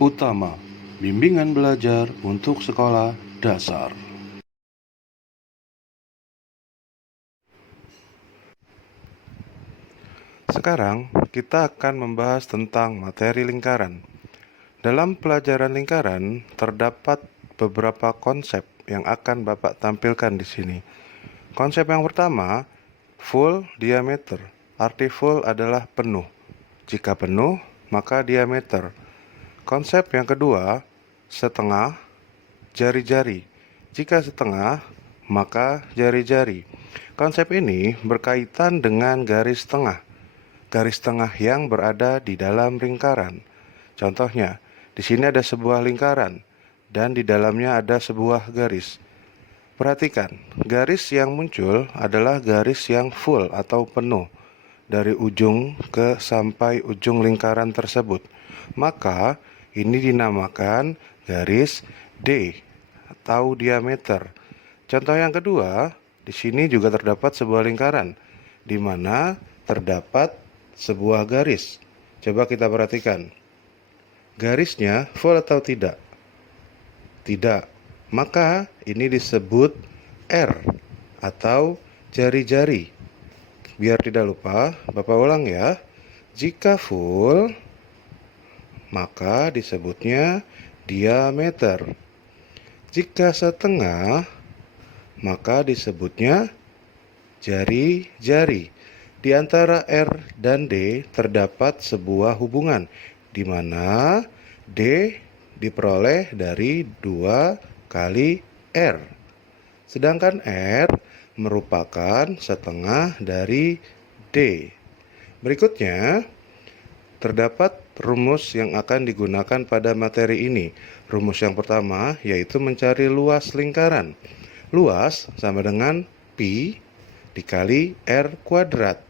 Utama, bimbingan belajar untuk sekolah dasar. Sekarang kita akan membahas tentang materi lingkaran. Dalam pelajaran lingkaran terdapat beberapa konsep yang akan Bapak tampilkan di sini. Konsep yang pertama, full diameter. Arti full adalah penuh. Jika penuh, maka diameter. Konsep yang kedua, setengah, jari-jari. Jika setengah, maka jari-jari. Konsep ini berkaitan dengan garis tengah. Garis tengah yang berada di dalam lingkaran. Contohnya, di sini ada sebuah lingkaran dan di dalamnya ada sebuah garis. Perhatikan, garis yang muncul adalah garis yang full atau penuh dari ujung ke sampai ujung lingkaran tersebut. Maka ini dinamakan garis D atau diameter. Contoh yang kedua, di sini juga terdapat sebuah lingkaran di mana terdapat sebuah garis. Coba kita perhatikan. Garisnya full atau tidak? Tidak. Maka ini disebut R atau jari-jari. Biar tidak lupa, Bapak ulang ya. Jika full, maka disebutnya diameter. Jika setengah, maka disebutnya jari-jari. Di antara R dan D terdapat sebuah hubungan, di mana D diperoleh dari 2 kali R. Sedangkan R merupakan setengah dari D. Berikutnya, terdapat rumus yang akan digunakan pada materi ini. Rumus yang pertama yaitu mencari luas lingkaran. Luas sama dengan pi dikali R kuadrat.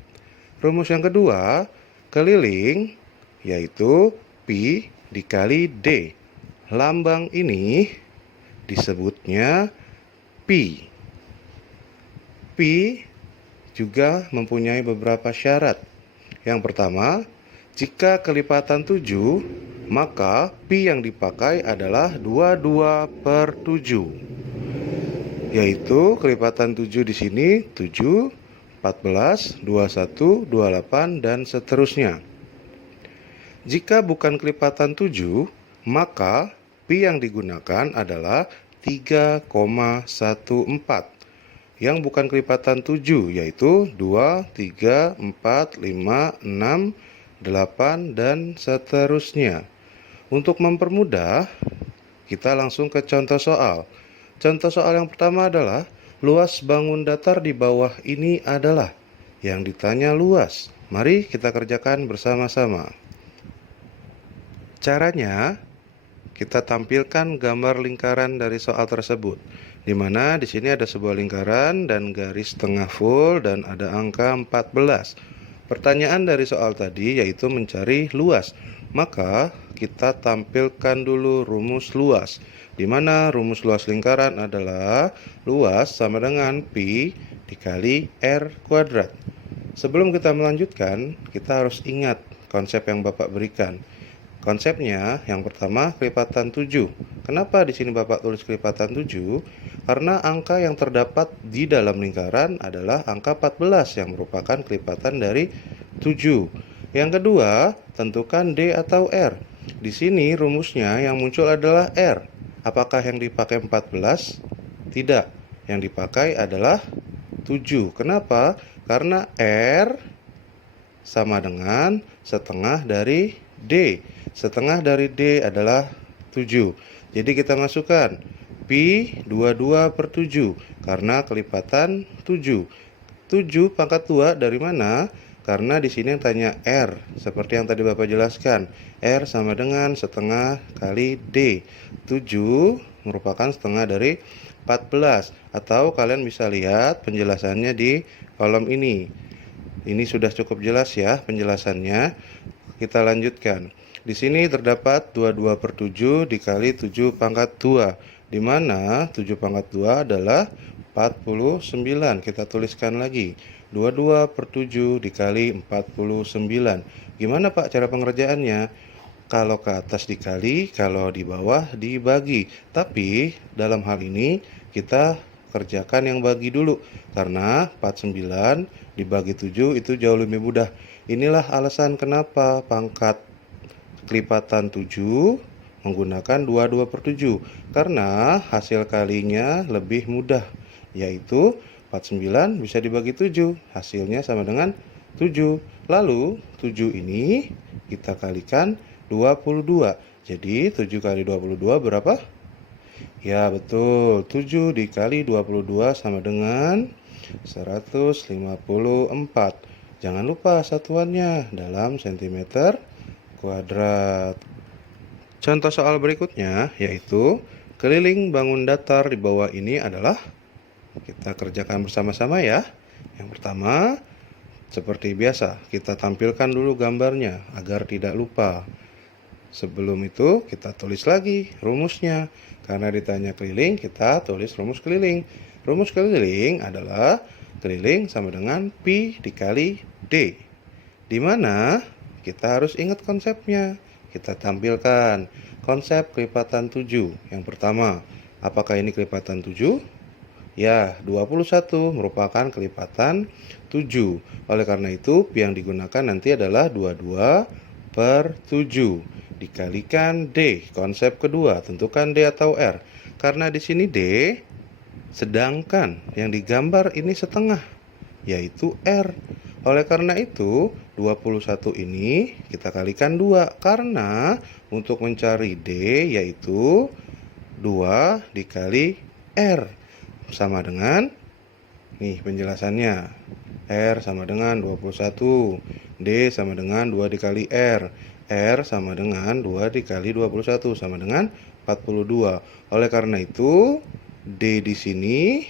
Rumus yang kedua, keliling, yaitu pi dikali D. Lambang ini disebutnya pi. Pi juga mempunyai beberapa syarat. Yang pertama, jika kelipatan 7, maka pi yang dipakai adalah 22/7. Yaitu kelipatan 7 di sini 7, 14, 21, 28, dan seterusnya. Jika bukan kelipatan 7, maka pi yang digunakan adalah 3,14. Yang bukan kelipatan 7 yaitu 2, 3, 4, 5, 6, 8, dan seterusnya. Untuk mempermudah, kita langsung ke contoh soal. Contoh soal yang pertama adalah luas bangun datar di bawah ini adalah. Yang ditanya luas. Mari kita kerjakan bersama-sama. Caranya, kita tampilkan gambar lingkaran dari soal tersebut. Di mana di sini ada sebuah lingkaran dan garis tengah full dan ada angka 14. Pertanyaan dari soal tadi yaitu mencari luas. Maka kita tampilkan dulu rumus luas. Di mana rumus luas lingkaran adalah luas sama dengan pi dikali R kuadrat. Sebelum kita melanjutkan, kita harus ingat konsep yang Bapak berikan. Konsepnya yang pertama kelipatan 7. Kenapa di sini Bapak tulis kelipatan 7? Karena angka yang terdapat di dalam lingkaran adalah angka 14 yang merupakan kelipatan dari 7. Yang kedua, tentukan D atau R. Di sini rumusnya yang muncul adalah R. Apakah yang dipakai 14? Tidak. Yang dipakai adalah 7. Kenapa? Karena R sama dengan setengah dari D. Setengah dari D adalah 7. Jadi kita masukkan pi 22/7 karena kelipatan 7. 7 pangkat 2 dari mana? Karena di sini yang tanya R, seperti yang tadi Bapak jelaskan. R sama dengan setengah kali D. 7 merupakan setengah dari 14. Atau kalian bisa lihat penjelasannya di kolom ini. Ini sudah cukup jelas ya penjelasannya. Kita lanjutkan. Di sini terdapat 22/7 dikali 7 pangkat 2. Di mana 7 pangkat 2 adalah 49. Kita tuliskan lagi. 22/7 dikali 49. Gimana Pak cara pengerjaannya? Kalau ke atas dikali, kalau di bawah dibagi. Tapi dalam hal ini kita kerjakan yang bagi dulu. Karena 49 dibagi 7 itu jauh lebih mudah. Inilah alasan kenapa pangkat kelipatan 7 menggunakan 22/7. Karena hasil kalinya lebih mudah. Yaitu 49 bisa dibagi 7. Hasilnya sama dengan 7. Lalu 7 ini kita kalikan 22. Jadi 7 kali 22 berapa? Ya betul, 7 dikali 22 sama dengan 154. Jangan lupa satuannya dalam sentimeter kuadrat. Contoh soal berikutnya yaitu keliling bangun datar di bawah ini adalah, kita kerjakan bersama-sama ya. Yang pertama, seperti biasa, kita tampilkan dulu gambarnya agar tidak lupa. Sebelum itu, kita tulis lagi rumusnya. Karena ditanya keliling, kita tulis rumus keliling. Rumus keliling adalah keliling sama dengan pi dikali d. Di mana kita harus ingat konsepnya. Kita tampilkan konsep kelipatan 7. Yang pertama, apakah ini kelipatan 7? Ya, 21 merupakan kelipatan 7. Oleh karena itu, pi yang digunakan nanti adalah 22/7 dikalikan D. Konsep kedua, tentukan D atau R. Karena di sini D, sedangkan yang digambar ini setengah, yaitu R. Oleh karena itu, 21 ini kita kalikan 2. Karena untuk mencari D yaitu 2 dikali R. Sama dengan, nih penjelasannya. R sama dengan 21. D sama dengan 2 dikali R. R sama dengan 2 dikali 21 sama dengan 42. Oleh karena itu, D di sini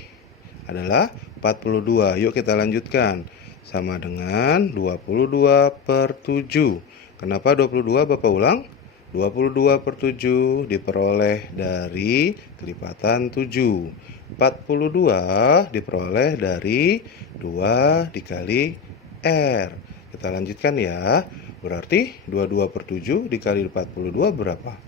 adalah 42. Yuk kita lanjutkan. Sama dengan 22/7. Kenapa 22 Bapak ulang? 22/7 diperoleh dari kelipatan 7. 42 diperoleh dari 2 dikali R. Kita lanjutkan ya. Berarti 22/7 dikali 42 berapa?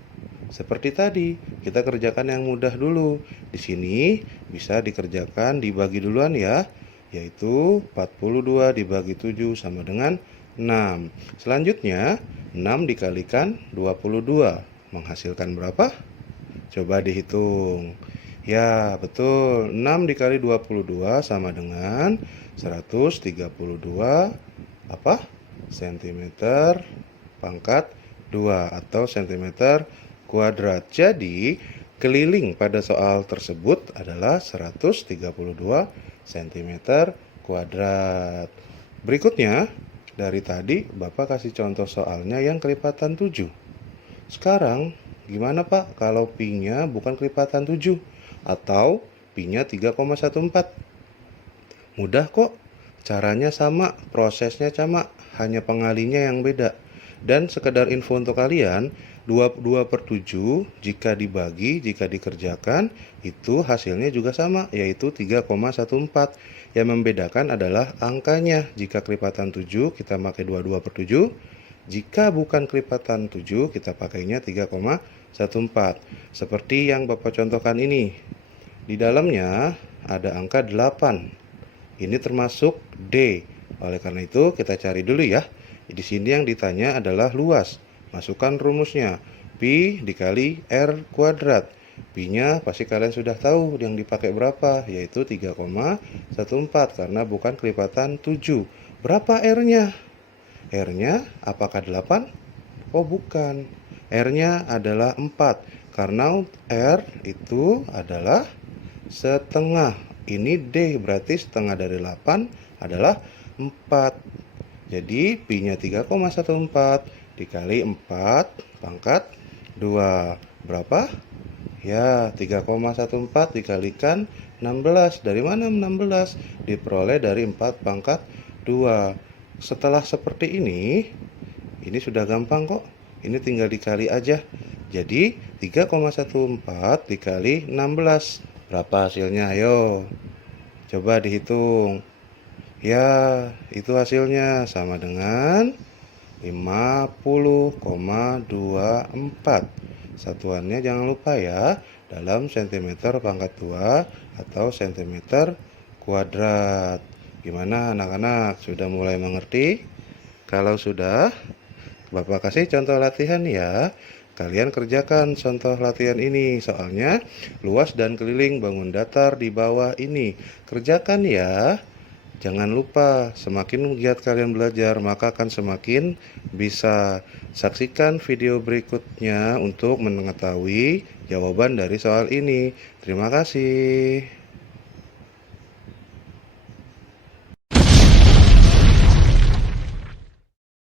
Seperti tadi, kita kerjakan yang mudah dulu. Di sini bisa dikerjakan dibagi duluan ya, yaitu 42 dibagi 7 sama dengan 6. Selanjutnya, 6 dikalikan 22 menghasilkan berapa? Coba dihitung. Ya, betul. 6 dikali 22 sama dengan 132 apa? Sentimeter pangkat 2 atau sentimeter kuadrat. Jadi, keliling pada soal tersebut adalah 132 cm kuadrat. Berikutnya, dari tadi Bapak kasih contoh soalnya yang kelipatan 7. Sekarang, gimana Pak kalau pi-nya bukan kelipatan 7 atau pi-nya 3,14? Mudah kok. Caranya sama, prosesnya sama, hanya pengalinya yang beda. Dan sekedar info untuk kalian, 22/7 jika dibagi, jika dikerjakan, itu hasilnya juga sama, yaitu 3,14. Yang membedakan adalah angkanya. Jika kelipatan 7, kita pakai 22/7. Jika bukan kelipatan 7, kita pakainya 3,14. Seperti yang Bapak contohkan ini. Di dalamnya ada angka 8. Ini termasuk D. Oleh karena itu, kita cari dulu ya. Di sini yang ditanya adalah luas. Masukkan rumusnya. Pi dikali R kuadrat. Pi-nya pasti kalian sudah tahu yang dipakai berapa, yaitu 3,14 karena bukan kelipatan 7. Berapa R-nya? R-nya apakah 8? Oh bukan. R-nya adalah 4. Karena R itu adalah setengah. Ini D, berarti setengah dari 8 adalah 4. Jadi pi-nya 3,14 dikali 4 pangkat 2. Berapa? Ya, 3,14 dikalikan 16. Dari mana 16? Diperoleh dari 4 pangkat 2. Setelah seperti ini sudah gampang kok. Ini tinggal dikali aja. Jadi 3,14 dikali 16. Berapa hasilnya? Ayo. Coba dihitung. Ya, itu hasilnya sama dengan 50,24. Satuannya jangan lupa ya, dalam centimeter pangkat 2 atau centimeter kuadrat. Gimana anak-anak, sudah mulai mengerti? Kalau sudah, Bapak kasih contoh latihan ya. Kalian kerjakan contoh latihan ini, soalnya luas dan keliling bangun datar di bawah ini. Kerjakan ya. Jangan lupa, semakin giat kalian belajar, maka akan semakin bisa. Saksikan video berikutnya untuk mengetahui jawaban dari soal ini. Terima kasih.